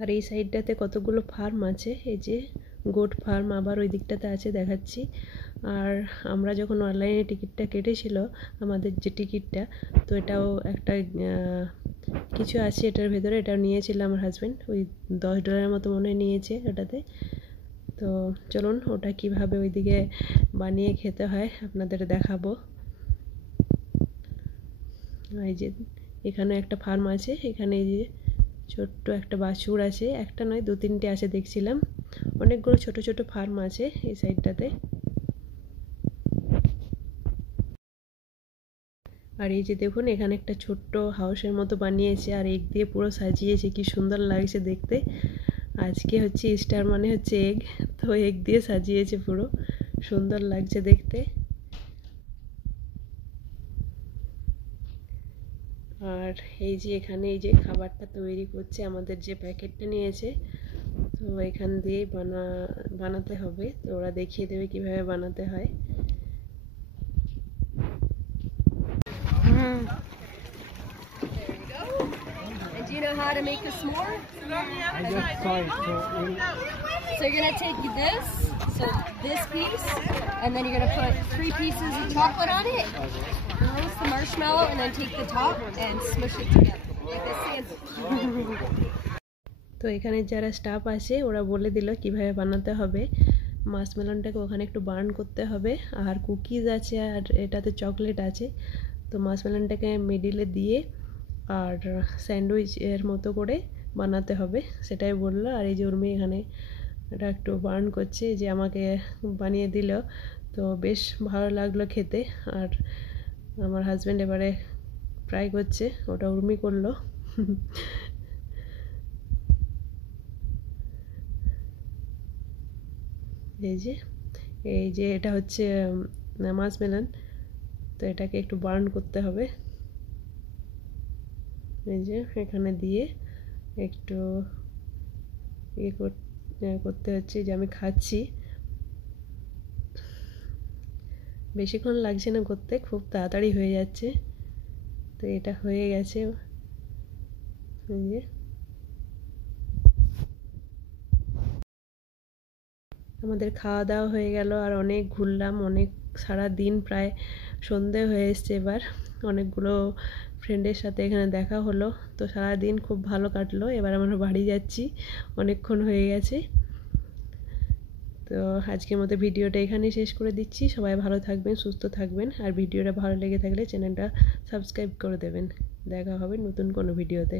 আর এই সাইডটাতে কতগুলো ফার্ম আছে, এই যে গোট ফার্ম আবার ওই দিকটাতে আছে দেখাচ্ছি। আর আমরা যখন অনলাইনে টিকিটটা কেটেছিল আমাদের যে টিকিটটা, তো এটাও একটা কিছু আছে এটার ভেতরে, এটাও নিয়েছিল আমার হাজব্যান্ড, ওই $10 মতো মনে হয় নিয়েছে ওটাতে। তো চলুন ওটা কিভাবে ওইদিকে বানিয়ে খেতে হয় আপনাদের দেখাবো। এই যে এখানে একটা ফার্ম আছে, এখানে এই যে ছোট্ট একটা বাছুর আছে, একটা নয় 2-3টে আছে দেখছিলাম, অনেকগুলো ছোট ছোট ফার্ম আছে এই সাইডটাতে। আর এই যে দেখুন এখানে একটা ছোট্ট হাউসের মতো বানিয়েছে, আর এগ দিয়ে পুরো সাজিয়েছে, কি সুন্দর লাগছে দেখতে। আজকে হচ্ছে ইস্টার মানে হচ্ছে এগ, তো এগ দিয়ে সাজিয়েছে, পুরো সুন্দর লাগছে দেখতে। আর এই যে এখানে এই যে খাবারটা তৈরি করছে, আমাদের যে প্যাকেটটা নিয়েছে, তো এখান দিয়ে বানাতে হবে, তো ওরা দেখিয়ে দেবে কিভাবে বানাতে হয়। Do you know how to make a s'more? I just saw it. So you're gonna take this piece, and then you're gonna put 3 pieces of chocolate on it, roast the marshmallow, and then take the top and smush it together like a sandwich. তো এখানে যারা staff আছে ওরা বলে দিল কিভাবে বানাতে হবে। মাশমেলনটাকে ওখানে একটু বার্ন করতে হবে, আর কুকিজ আছে, আর এটাতে চকলেট আছে। তো মাশমেলনটাকে মিডিলে দিয়ে আর স্যান্ডউইচ এর মতো করে বানাতে হবে, সেটাই বললো। আর এই যে উর্মি এখানে এটা একটু বার্ন করছে, যে আমাকে বানিয়ে দিল, তো বেশ ভালো লাগলো খেতে। আর আমার হাজব্যান্ড এবারে ট্রাই করছে, ওটা উর্মি করলো। এই যে এটা হচ্ছে মাশমেলন, তো এটাকে একটু বার্ন করতে হবে। এই যে এখানে দিয়ে একটু ইয়ে করতে হচ্ছে, যে আমি খাচ্ছি, বেশিক্ষণ লাগছে না করতে, খুব তাড়াতাড়ি হয়ে যাচ্ছে। তো এটা হয়ে গেছে। এই যে আমাদের খাওয়া দাওয়া হয়ে গেল, আর অনেক ঘুরলাম, অনেক সারা দিন, প্রায় সন্ধে হয়ে এসছে এবার। অনেকগুলো ফ্রেন্ডের সাথে এখানে দেখা হলো, তো সারা দিন খুব ভালো কাটলো। এবার আমরা বাড়ি যাচ্ছি, অনেকক্ষণ হয়ে গেছে। তো আজকের মতো ভিডিওটা এখানেই শেষ করে দিচ্ছি। সবাই ভালো থাকবেন, সুস্থ থাকবেন, আর ভিডিওটা ভালো লেগে থাকলে চ্যানেলটা সাবস্ক্রাইব করে দেবেন। দেখা হবে নতুন কোনো ভিডিওতে।